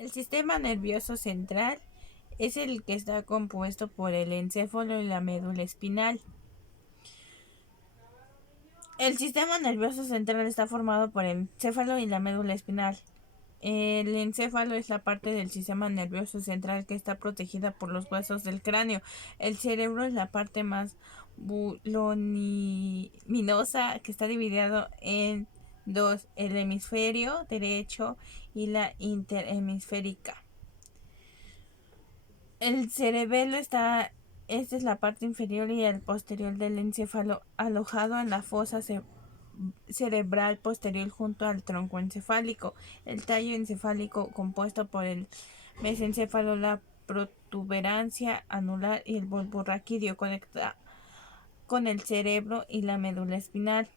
El sistema nervioso central es el que está compuesto por el encéfalo y la médula espinal. El sistema nervioso central está formado por el encéfalo y la médula espinal. El encéfalo es la parte del sistema nervioso central que está protegida por los huesos del cráneo. El cerebro es la parte más voluminosa que está dividido en dos, el hemisferio derecho y la interhemisférica. El cerebelo esta es la parte inferior y el posterior del encéfalo, alojado en la fosa cerebral posterior junto al tronco encefálico. El tallo encefálico compuesto por el mesencéfalo, la protuberancia anular y el bulbo raquídeo conecta con el cerebro y la médula espinal.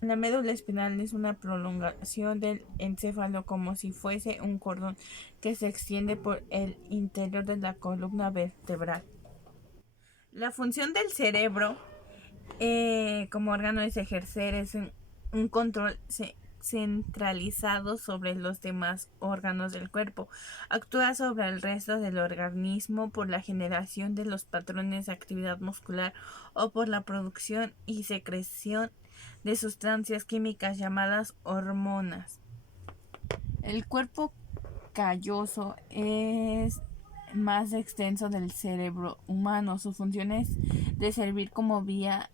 La médula espinal es una prolongación del encéfalo como si fuese un cordón que se extiende por el interior de la columna vertebral. La función del cerebro como órgano es ejercer un control centralizado sobre los demás órganos del cuerpo. Actúa sobre el resto del organismo por la generación de los patrones de actividad muscular o por la producción y secreción de sustancias químicas llamadas hormonas. El cuerpo calloso es más extenso del cerebro humano. Su función es de servir como vía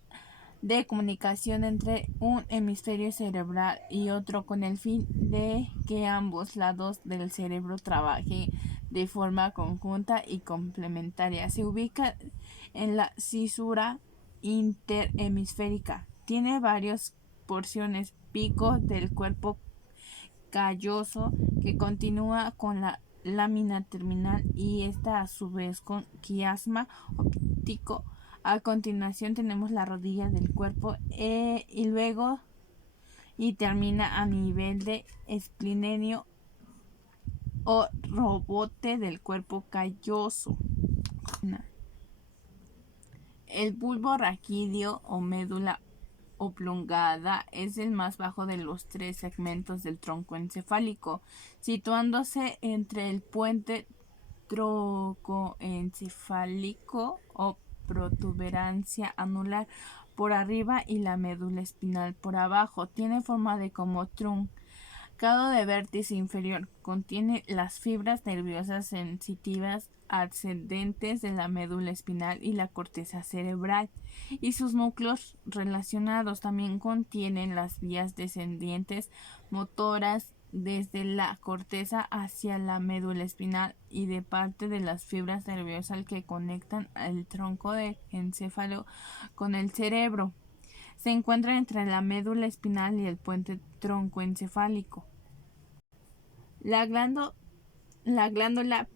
de comunicación entre un hemisferio cerebral y otro con el fin de que ambos lados del cerebro trabajen de forma conjunta y complementaria. Se ubica en la cisura interhemisférica. Tiene varias porciones, pico del cuerpo calloso que continúa con la lámina terminal y esta a su vez con quiasma óptico. A continuación tenemos la rodilla del cuerpo y luego termina a nivel de esplenio o rebote del cuerpo calloso. El bulbo raquídeo o médula oblongada es el más bajo de los tres segmentos del tronco encefálico, situándose entre el puente troncoencefálico o protuberancia anular por arriba y la médula espinal por abajo. Tiene forma de como truncado de vértice inferior. Contiene las fibras nerviosas sensitivas ascendentes de la médula espinal y la corteza cerebral y sus núcleos relacionados. También contienen las vías descendientes motoras desde la corteza hacia la médula espinal y de parte de las fibras nerviosas que conectan el tronco del encéfalo con el cerebro. Se encuentra entre la médula espinal y el puente troncoencefálico. La glándula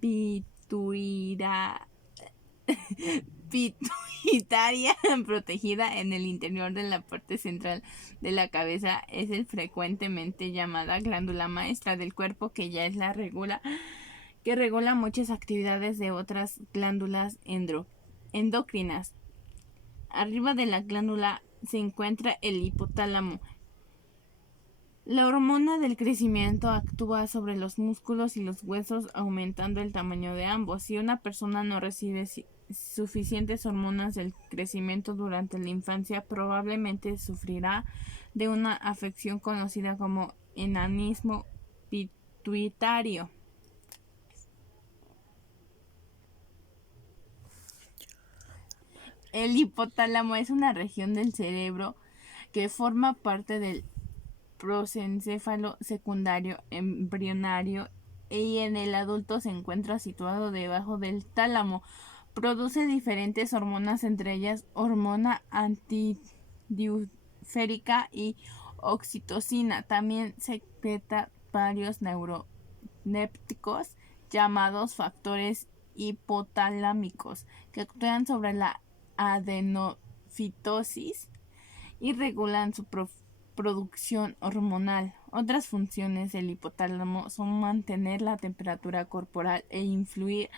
pituitaria protegida en el interior de la parte central de la cabeza es el frecuentemente llamada glándula maestra del cuerpo, que ya es la que regula muchas actividades de otras glándulas endocrinas. Arriba de la glándula se encuentra el hipotálamo. La hormona del crecimiento actúa sobre los músculos y los huesos, aumentando el tamaño de ambos. Si una persona no recibe suficientes hormonas del crecimiento durante la infancia, probablemente sufrirá de una afección conocida como enanismo pituitario. El hipotálamo es una región del cerebro que forma parte del prosencéfalo secundario embrionario y en el adulto se encuentra situado debajo del tálamo. Produce diferentes hormonas, entre ellas hormona antidiuférica y oxitocina. También secreta varios neurolépticos llamados factores hipotalámicos que actúan sobre la adenofitosis y regulan su producción hormonal. Otras funciones del hipotálamo son mantener la temperatura corporal e influir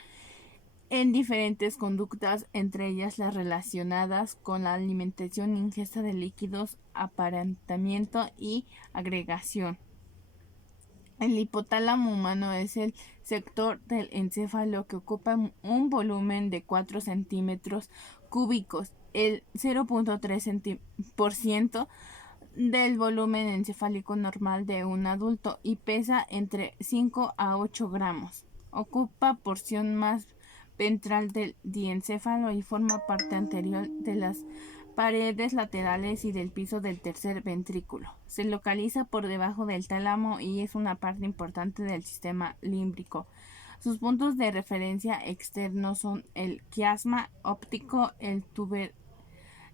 en diferentes conductas, entre ellas las relacionadas con la alimentación, ingesta de líquidos, aparentamiento y agregación. El hipotálamo humano es el sector del encéfalo que ocupa un volumen de 4 centímetros cúbicos, el 0.3% del volumen encefálico normal de un adulto y pesa entre 5 a 8 gramos. Ocupa porción más ventral del diencéfalo y forma parte anterior de las paredes laterales y del piso del tercer ventrículo. Se localiza por debajo del tálamo y es una parte importante del sistema límbico. Sus puntos de referencia externos son el quiasma óptico, el tuber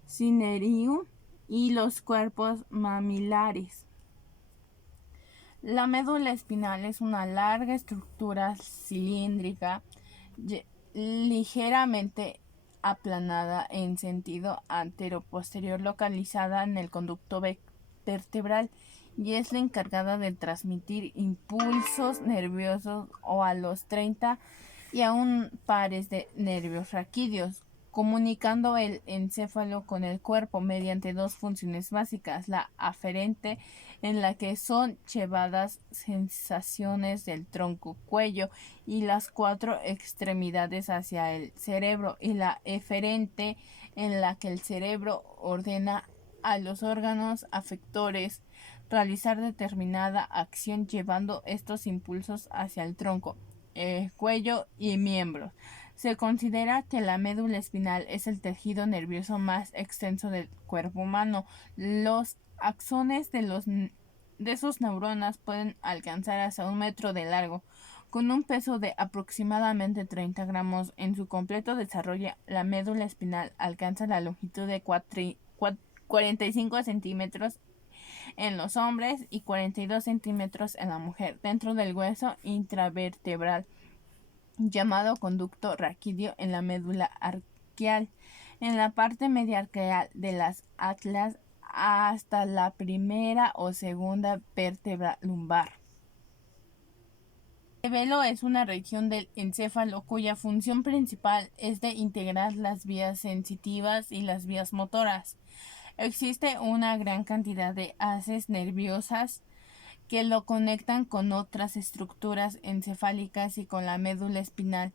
cinerio y los cuerpos mamilares. La médula espinal es una larga estructura cilíndrica ligeramente aplanada en sentido antero-posterior localizada en el conducto vertebral y es la encargada de transmitir impulsos nerviosos o a los 30 y aún pares de nervios raquídeos, comunicando el encéfalo con el cuerpo mediante dos funciones básicas, la aferente, en la que son llevadas sensaciones del tronco cuello y las cuatro extremidades hacia el cerebro, y la eferente, en la que el cerebro ordena a los órganos afectores realizar determinada acción llevando estos impulsos hacia el tronco, cuello y miembros. Se considera que la médula espinal es el tejido nervioso más extenso del cuerpo humano. Los axones de sus neuronas pueden alcanzar hasta 1 metro de largo. Con un peso de aproximadamente 30 gramos en su completo desarrollo, la médula espinal alcanza la longitud de 45 centímetros en los hombres y 42 centímetros en la mujer, dentro del hueso intravertebral llamado conducto raquídeo en la médula arqueal, en la parte media arqueal de las atlas hasta la primera o segunda vértebra lumbar. El cerebelo es una región del encéfalo cuya función principal es de integrar las vías sensitivas y las vías motoras. Existe una gran cantidad de haces nerviosas que lo conectan con otras estructuras encefálicas y con la médula espinal.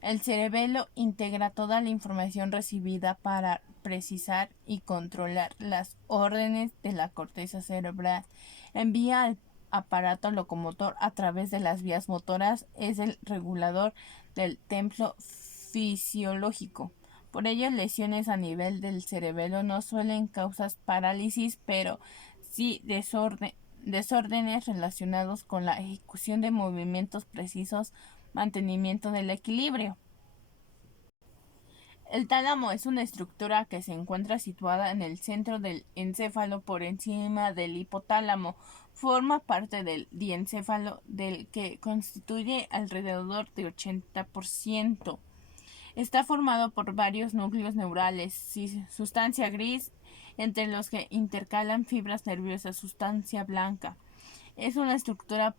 El cerebelo integra toda la información recibida para precisar y controlar las órdenes de la corteza cerebral. Envía al aparato locomotor a través de las vías motoras, es el regulador del tempo fisiológico. Por ello, lesiones a nivel del cerebelo no suelen causar parálisis, pero sí desórdenes relacionados con la ejecución de movimientos precisos, mantenimiento del equilibrio. El tálamo es una estructura que se encuentra situada en el centro del encéfalo por encima del hipotálamo. Forma parte del diencéfalo, del que constituye alrededor de 80%. Está formado por varios núcleos neurales, sustancia gris, entre los que intercalan fibras nerviosas, sustancia blanca. Es una estructura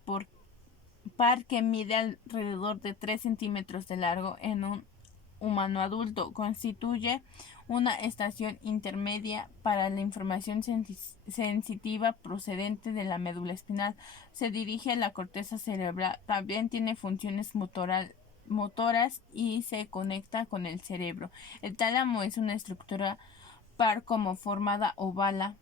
par que mide alrededor de 3 centímetros de largo en un humano adulto. Constituye una estación intermedia para la información sensitiva procedente de la médula espinal. Se dirige a la corteza cerebral. También tiene funciones motoras y se conecta con el cerebro. El tálamo es una estructura par como formada ovalada,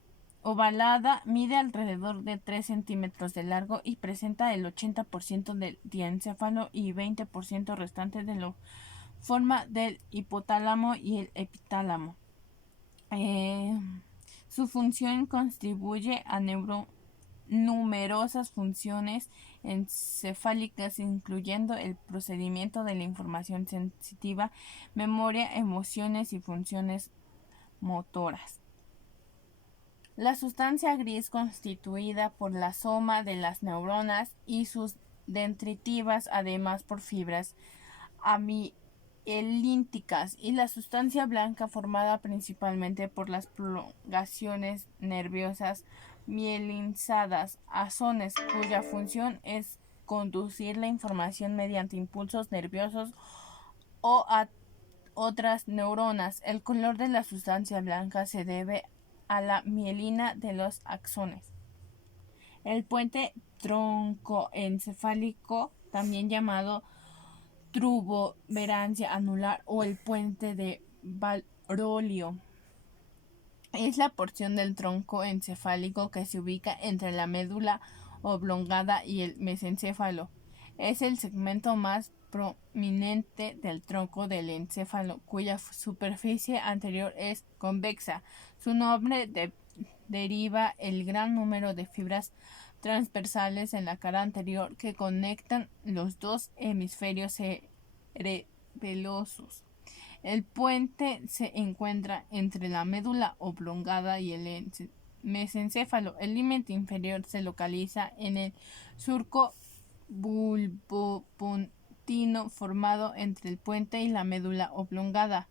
mide alrededor de 3 centímetros de largo y presenta el 80% del diencéfalo y 20% restante de la forma del hipotálamo y el epitálamo. Su función contribuye a numerosas funciones encefálicas, incluyendo el procesamiento de la información sensitiva, memoria, emociones y funciones motoras. La sustancia gris constituida por la soma de las neuronas y sus dendritivas, además por fibras amielínticas, y la sustancia blanca formada principalmente por las prolongaciones nerviosas mielinizadas, axones, cuya función es conducir la información mediante impulsos nerviosos o a otras neuronas. El color de la sustancia blanca se debe a la mielina de los axones. El puente troncoencefálico, también llamado tuberancia anular o el puente de Broglio, es la porción del tronco encefálico que se ubica entre la médula oblongada y el mesencéfalo. Es el segmento más prominente del tronco del encéfalo, cuya superficie anterior es convexa. Su nombre deriva el gran número de fibras transversales en la cara anterior que conectan los dos hemisferios cerebelosos. El puente se encuentra entre la médula oblongada y el mesencéfalo. El límite inferior se localiza en el surco bulbopontino formado entre el puente y la médula oblongada.